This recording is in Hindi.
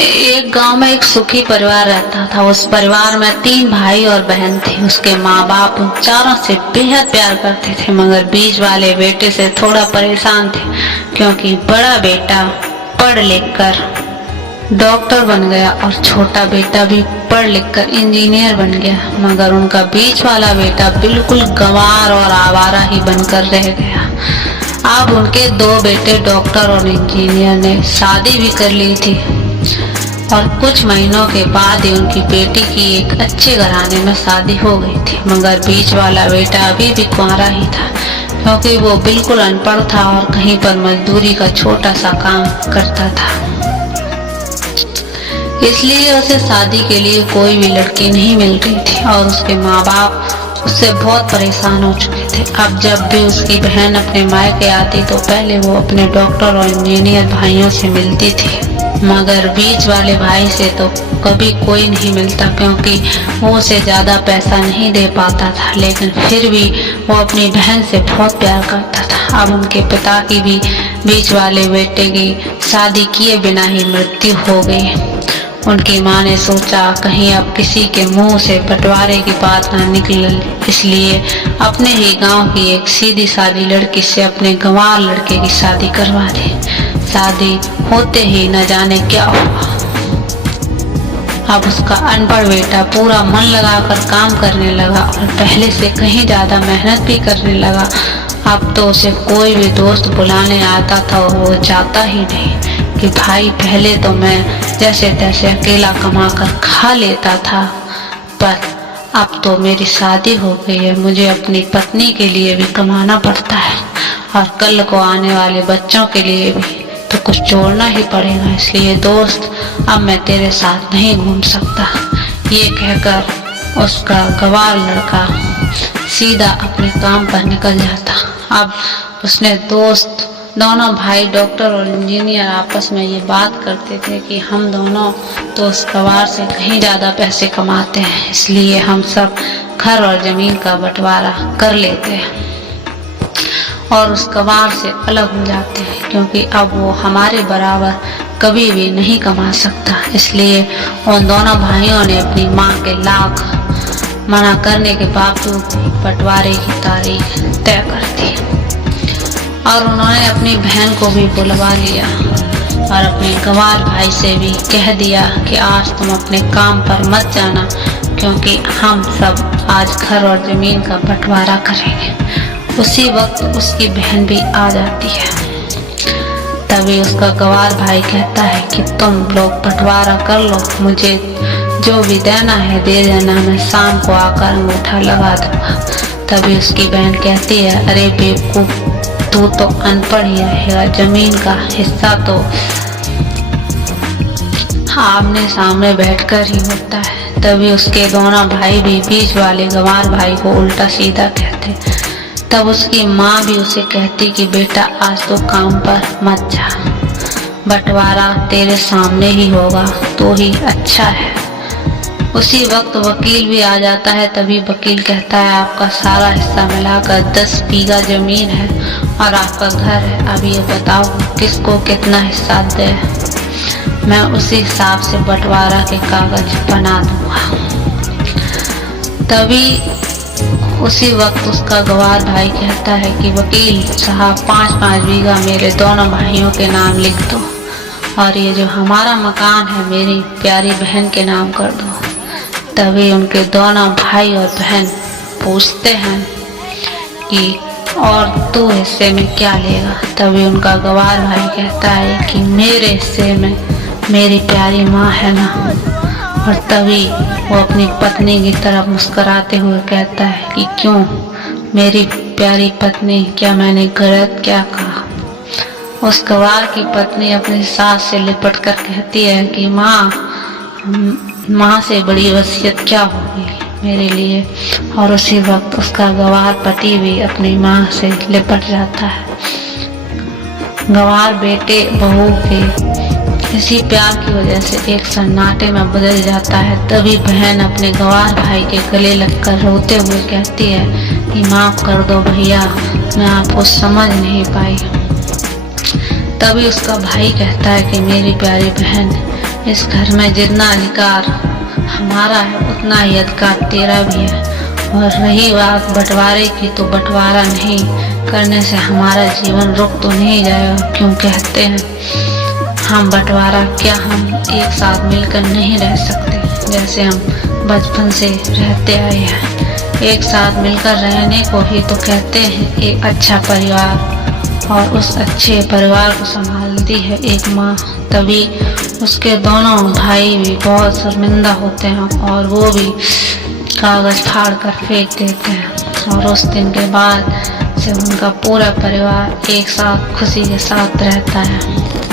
एक गांव में एक सुखी परिवार रहता था। उस परिवार में 3 भाई और बहन थे। उसके माँ बाप उन चारों से बेहद प्यार करते थे, मगर बीच वाले बेटे से थोड़ा परेशान थे, क्योंकि बड़ा बेटा पढ़ लिख कर डॉक्टर बन गया और छोटा बेटा भी पढ़ लिख कर इंजीनियर बन गया। मगर उनका बीच वाला बेटा बिल्कुल गंवार और आवारा ही बनकर रह गया। अब उनके 2 बेटे डॉक्टर और इंजीनियर ने शादी भी कर ली थी और कुछ महीनों के बाद ही उनकी बेटी की एक अच्छे घराने में शादी हो गई थी। मगर बीच वाला बेटा अभी भी कुंवारा ही था, क्योंकि वो बिल्कुल अनपढ़ था और कहीं पर मजदूरी का छोटा सा काम करता था। इसलिए उसे शादी के लिए कोई भी लड़की नहीं मिल रही थी और उसके माँ बाप उससे बहुत परेशान हो चुके थे। अब जब भी उसकी बहन अपने मायके आती तो पहले वो अपने डॉक्टर और इंजीनियर भाइयों से मिलती थी, मगर बीच वाले भाई से तो कभी कोई नहीं मिलता, क्योंकि वो उसे ज़्यादा पैसा नहीं दे पाता था। लेकिन फिर भी वो अपनी बहन से बहुत प्यार करता था। अब उनके पिता की भी बीच वाले बेटे की शादी किए बिना ही मृत्यु हो गई। उनकी माँ ने सोचा कहीं अब किसी के मुंह से बंटवारे की बात ना निकले, इसलिए अपने ही गांव की एक सीधी सादी लड़की से अपने गंवार लड़के की शादी करवा दी। शादी होते ही न जाने क्या हुआ। अब उसका अनपढ़ बेटा पूरा मन लगाकर काम करने लगा और पहले से कहीं ज्यादा मेहनत भी करने लगा। अब तो उसे कोई भी दोस्त बुलाने आता था और वो जाता ही नहीं कि भाई पहले तो मैं जैसे तैसे अकेला कमा कर खा लेता था, पर अब तो मेरी शादी हो गई है, मुझे अपनी पत्नी के लिए भी कमाना पड़ता है और कल को आने वाले बच्चों के लिए भी तो कुछ जोड़ना ही पड़ेगा। इसलिए दोस्त अब मैं तेरे साथ नहीं घूम सकता। ये कहकर उसका गंवार लड़का सीधा अपने काम पर निकल जाता। अब उसने दोनों भाई डॉक्टर और इंजीनियर आपस में ये बात करते थे कि हम दोनों तो उस गंवार से कहीं ज़्यादा पैसे कमाते हैं, इसलिए हम सब घर और ज़मीन का बंटवारा कर लेते हैं और उस गंवार से अलग हो जाते हैं, क्योंकि अब वो हमारे बराबर कभी भी नहीं कमा सकता। इसलिए उन दोनों भाइयों ने अपनी माँ के लाख मना करने के बावजूद बंटवारे की तारीख तय कर दी और उन्होंने अपनी बहन को भी बुलवा लिया और अपने गंवार भाई से भी कह दिया कि आज तुम अपने काम पर मत जाना, क्योंकि हम सब आज घर और ज़मीन का बंटवारा करेंगे। उसी वक्त उसकी बहन भी आ जाती है। तभी उसका गंवार भाई कहता है कि तुम लोग बंटवारा कर लो, मुझे जो भी देना है दे देना, मैं शाम को आकर अंगूठा लगा दूंगा। तभी उसकी बहन कहती है, अरे बेवकूफ, तू तो अनपढ़ ही रहेगा, जमीन का हिस्सा तो आमने सामने बैठकर ही होता है। तभी उसके दोनों भाई भी बीच वाले गंवार भाई को उल्टा सीधा कहते। तब उसकी माँ भी उसे कहती कि बेटा आज तो काम पर मत जा, बंटवारा तेरे सामने ही होगा तो ही अच्छा है। उसी वक्त वकील भी आ जाता है। तभी वकील कहता है, आपका सारा हिस्सा मिलाकर 10 बीघा जमीन है और आपका घर है, अब ये बताओ किसको कितना हिस्सा दे, मैं उसी हिसाब से बंटवारा के कागज बना दूंगा। तभी उसी वक्त उसका गंवार भाई कहता है कि वकील साहब 5-5 बीघा मेरे दोनों भाइयों के नाम लिख दो और ये जो हमारा मकान है मेरी प्यारी बहन के नाम कर दो। तभी उनके दोनों भाई और बहन पूछते हैं कि और तू हिस्से में क्या लेगा। तभी उनका गंवार भाई कहता है कि मेरे हिस्से में मेरी प्यारी माँ है ना। और तभी वो अपनी पत्नी की तरफ मुस्कुराते हुए कहता है कि क्यों मेरी प्यारी पत्नी, क्या मैंने गलत क्या कहा। उस गंवार की पत्नी अपनी सास से लिपट कर कहती है कि माँ से बड़ी वसीयत क्या होगी मेरे लिए। और उसी वक्त उसका गंवार पति भी अपनी माँ से लिपट जाता है। गंवार बेटे बहू के इसी प्यार की वजह से एक सन्नाटे में बदल जाता है। तभी बहन अपने गंवार भाई के गले लगकर रोते हुए कहती है कि माफ कर दो भैया, मैं आपको समझ नहीं पाई। तभी उसका भाई कहता है कि मेरी प्यारी बहन, इस घर में जितना अधिकार हमारा है उतना ही अधिकार तेरा भी है। और रही बात बंटवारे की, तो बंटवारा नहीं करने से हमारा जीवन रुक तो नहीं जाएगा। क्यों कहते हैं हम बंटवारा क्या हम एक साथ मिलकर नहीं रह सकते? जैसे हम बचपन से रहते आए हैं, एक साथ मिलकर रहने को ही तो कहते हैं एक अच्छा परिवार। और उस अच्छे परिवार को संभालती है एक माँ, तभी उसके दोनों भाई भी बहुत शर्मिंदा होते हैं और वो भी कागज फाड़ कर फेंक देते हैं। और उस दिन के बाद से उनका पूरा परिवार एक साथ खुशी के साथ रहता है।